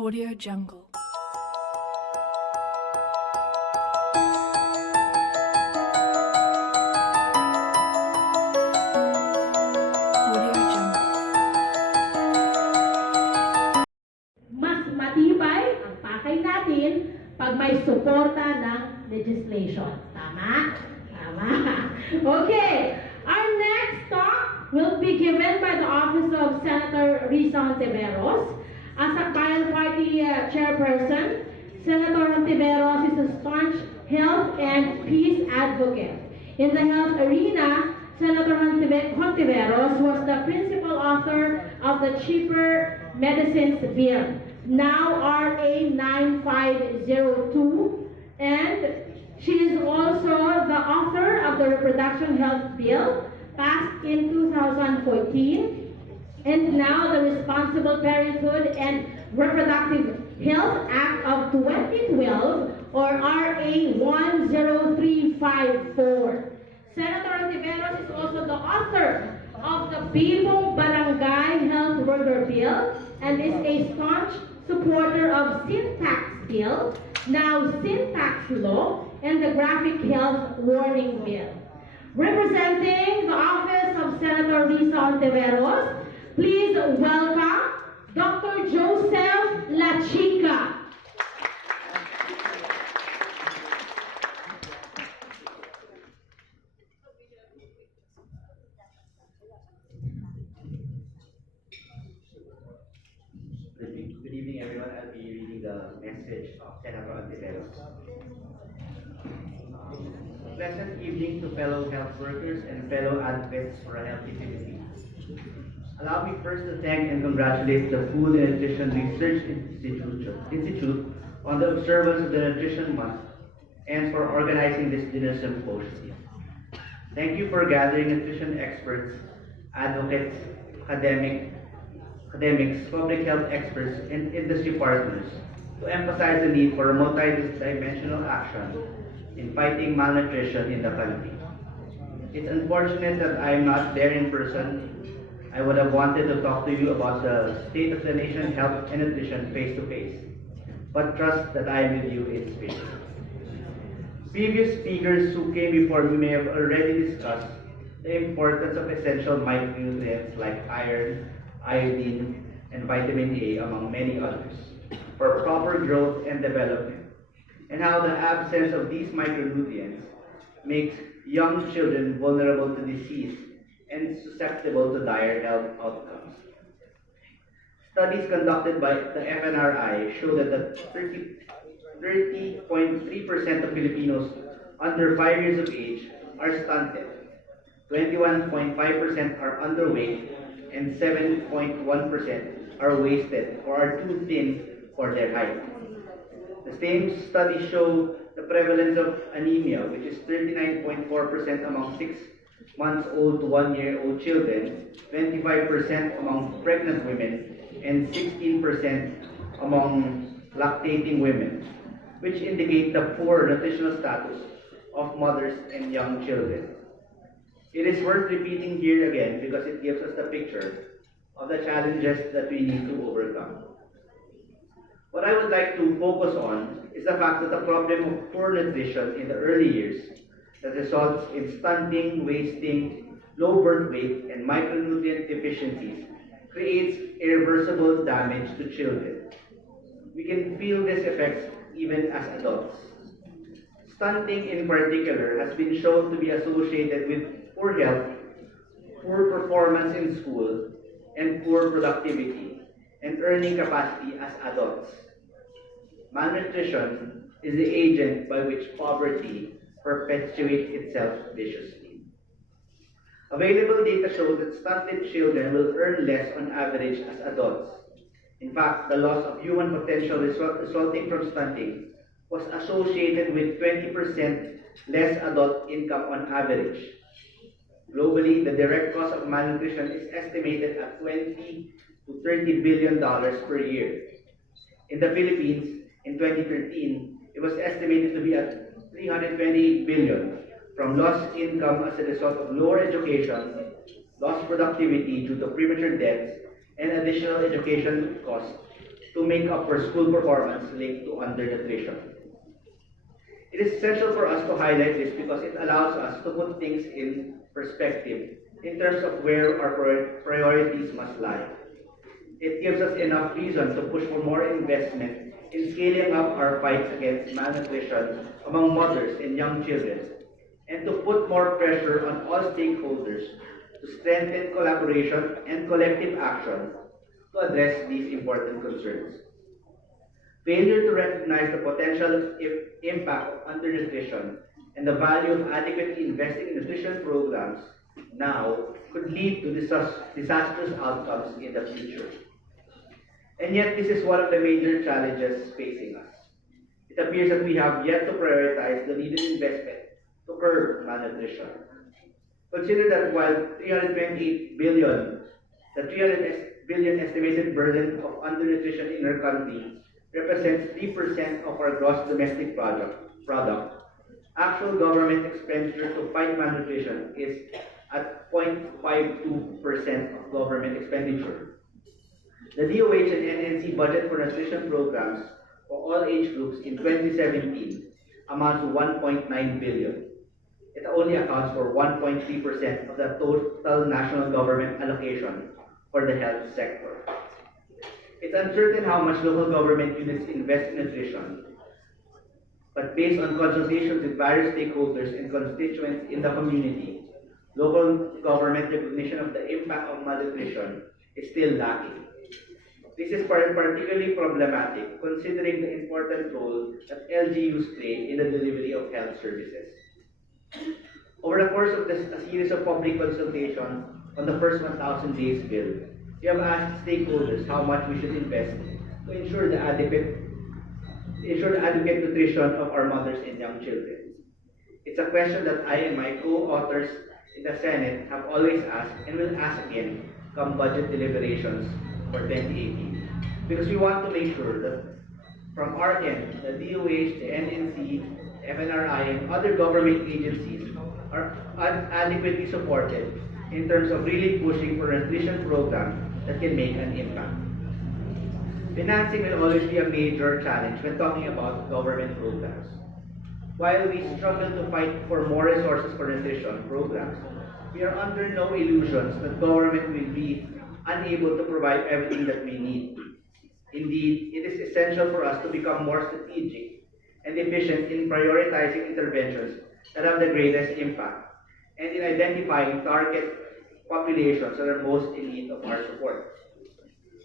Audio Jungle. Audio Jungle. Mas matibay ang pakay natin pag may suporta ng legislation. Tama? Tama. Okay. Our next talk will be given by the office of Senator Risa Ontiveros. As a Bayan Party chairperson, Senator Ontiveros is a staunch health and peace advocate. In the health arena, Senator Ontiveros was the principal author of the Cheaper Medicines Bill, now RA 9502, and she is also the author of the Reproduction Health Bill, passed in 2014, and now the Responsible Parenthood and Reproductive Health Act of 2012, or RA 10354. Senator Ontiveros is also the author of the Bibong Barangay Health Worker Bill and is a staunch supporter of Sin Tax Bill, now Sin Tax Law, and the Graphic Health Warning Bill. Representing the office of Senator Risa Ontiveros, please welcome Dr. Joseph Lachica. Good evening, everyone. I'll be reading the message of Senator Ontiveros. Pleasant evening to fellow health workers and fellow advocates for a healthy Philippines. Allow me first to thank and congratulate the Food and Nutrition Research Institute on the observance of the Nutrition Month and for organizing this dinner symposium. Thank you for gathering nutrition experts, advocates, academics, public health experts, and industry partners to emphasize the need for multi-dimensional action in fighting malnutrition in the country. It's unfortunate that I am not there in person. I would have wanted to talk to you about the state of the nation, health and nutrition face to face, but trust that I am with you in spirit. Previous speakers who came before me may have already discussed the importance of essential micronutrients like iron, iodine, and vitamin A, among many others, for proper growth and development, and how the absence of these micronutrients makes young children vulnerable to disease and susceptible to dire health outcomes. Studies conducted by the FNRI show that 30.3% of Filipinos under 5 years of age are stunted, 21.5% are underweight, and 7.1% are wasted or are too thin for their height. The same studies show the prevalence of anemia, which is 39.4% among 6-month-old to 1-year-old children, 25% among pregnant women, and 16% among lactating women, which indicate the poor nutritional status of mothers and young children. It is worth repeating here again because it gives us the picture of the challenges that we need to overcome. What I would like to focus on is the fact that the problem of poor nutrition in the early years that results in stunting, wasting, low birth weight, and micronutrient deficiencies creates irreversible damage to children. We can feel these effects even as adults. Stunting in particular has been shown to be associated with poor health, poor performance in school, and poor productivity and earning capacity as adults. Malnutrition is the agent by which poverty perpetuates itself viciously. Available data show that stunted children will earn less on average as adults. In fact, the loss of human potential resulting from stunting was associated with 20% less adult income on average. Globally, the direct cost of malnutrition is estimated at $20 to $30 billion per year. In the Philippines, in 2013, it was estimated to be at $328 billion from lost income as a result of lower education, lost productivity due to premature deaths, and additional education costs to make up for school performance linked to undernutrition. It is essential for us to highlight this because it allows us to put things in perspective in terms of where our priorities must lie. It gives us enough reason to push for more investment in scaling up our fights against malnutrition among mothers and young children, and to put more pressure on all stakeholders to strengthen collaboration and collective action to address these important concerns. Failure to recognize the potential impact of undernutrition and the value of adequately investing in nutrition programs now could lead to disastrous outcomes in the future. And yet, this is one of the major challenges facing us. It appears that we have yet to prioritize the needed investment to curb malnutrition. Consider that while 328 billion, the 300 billion estimated burden of undernutrition in our country represents 3% of our gross domestic product, actual government expenditure to fight malnutrition is at 0.52% of government expenditure. The DOH and NNC budget for nutrition programs for all age groups in 2017 amounts to 1.9 billion. It only accounts for 1.3% of the total national government allocation for the health sector. It's uncertain how much local government units invest in nutrition, but based on consultations with various stakeholders and constituents in the community, local government recognition of the impact of malnutrition is still lacking. This is particularly problematic considering the important role that LGUs play in the delivery of health services. Over the course of a series of public consultations on the first 1,000 days bill, we have asked stakeholders how much we should invest to ensure the adequate nutrition of our mothers and young children. It's a question that I and my co-authors in the Senate have always asked and will ask again come budget deliberations for 2018. Because we want to make sure that from our end, the DOH, the NNC, FNRI, and other government agencies are adequately supported in terms of really pushing for a nutrition program that can make an impact. Financing will always be a major challenge when talking about government programs. While we struggle to fight for more resources for nutrition programs, we are under no illusions that government will be unable to provide everything that we need. Indeed, it is essential for us to become more strategic and efficient in prioritizing interventions that have the greatest impact and in identifying target populations that are most in need of our support.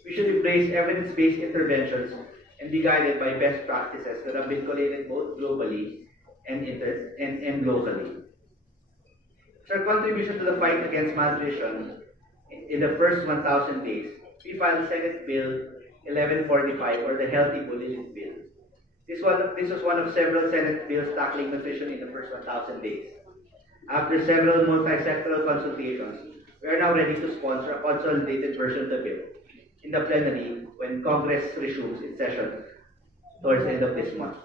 We should embrace evidence-based interventions and be guided by best practices that have been collated both globally and locally. So our contribution to the fight against malnutrition in the first 1,000 days, we filed Senate Bill 1145 or the Healthy Bulletin Bill. This was one of several Senate bills tackling nutrition in the first 1,000 days. After several multi-sectoral consultations, we are now ready to sponsor a consolidated version of the bill in the plenary when Congress resumes its session towards the end of this month.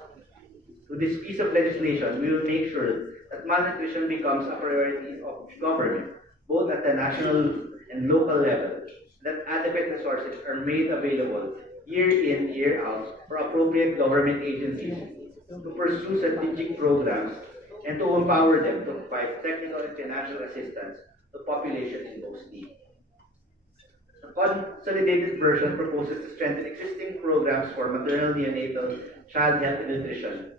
With this piece of legislation, we will make sure that malnutrition becomes a priority of government, both at the national and local level, that adequate resources are made available year in, year out for appropriate government agencies to pursue strategic programs and to empower them to provide technical and financial assistance to population in most need. The consolidated version proposes to strengthen existing programs for maternal, neonatal, child health and nutrition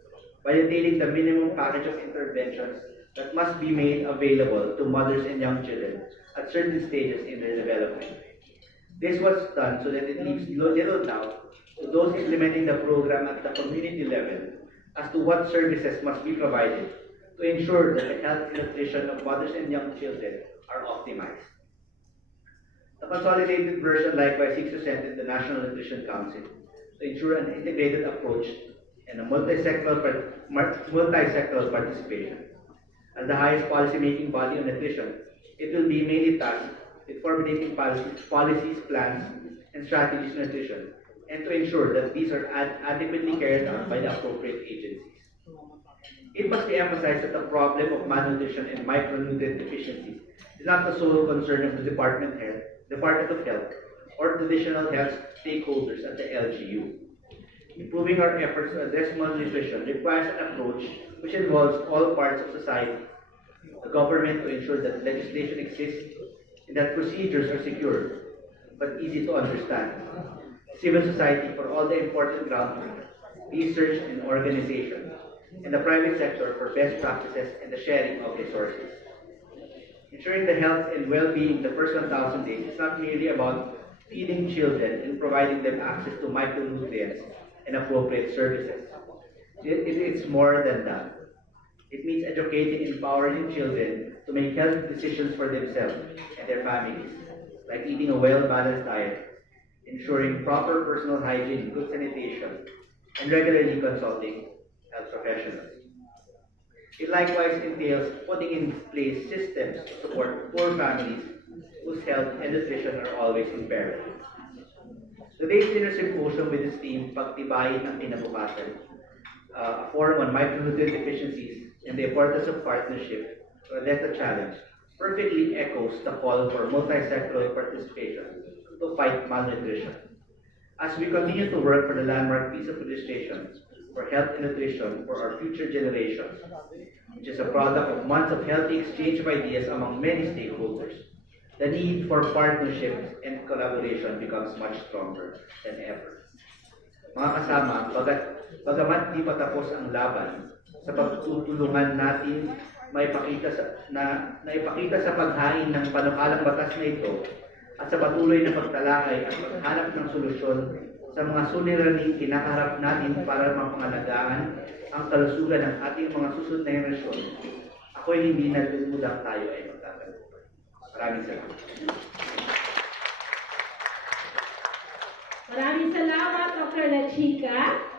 by detailing the minimum package of interventions that must be made available to mothers and young children at certain stages in their development. This was done so that it leaves little doubt to those implementing the program at the community level as to what services must be provided to ensure that the health and nutrition of mothers and young children are optimized. The consolidated version likewise seeks to strengthen the National Nutrition Council to ensure an integrated approach and a multi-sectoral participation. As the highest policy-making body on nutrition, it will be mainly tasked with formulating policies, plans, and strategies on nutrition, and to ensure that these are adequately carried out by the appropriate agencies. It must be emphasized that the problem of malnutrition and micronutrient deficiencies is not the sole concern of the Department of Health or traditional health stakeholders at the LGU. Improving our efforts to address malnutrition requires an approach which involves all parts of society, the government to ensure that legislation exists and that procedures are secure but easy to understand, civil society for all the important groundwork, research and organization, and the private sector for best practices and the sharing of resources. Ensuring the health and well-being the first 1,000 days is not merely about feeding children and providing them access to micronutrients and appropriate services. It's more than that. It means educating and empowering children to make health decisions for themselves and their families, like eating a well-balanced diet, ensuring proper personal hygiene and good sanitation, and regularly consulting health professionals. It likewise entails putting in place systems to support poor families whose health and nutrition are always in peril. Today's dinner symposium with its theme, Pagtibayin ang Kinabukasan, a forum on micronutrient deficiencies and the importance of partnership to address the challenge, perfectly echoes the call for multi-sectoral participation to fight malnutrition. As we continue to work for the landmark piece of legislation for health and nutrition for our future generations, which is a product of months of healthy exchange of ideas among many stakeholders, the need for partnerships and collaboration becomes much stronger than ever. Mga kasama, bagamat di pa tapos ang laban, sa pagtutulungan natin naipakita sa paghain ng panukalang batas na ito at sa patuloy na pagtalakay at paghanap ng solusyon sa mga suliraning kinakaharap natin para mapangalagaan ang kalusugan ng ating mga susunod na henerasyon, ako'y hindi naluludang tayo ay magtatagumpay. Maraming salamat. Maraming salamat, Dr. Lachica.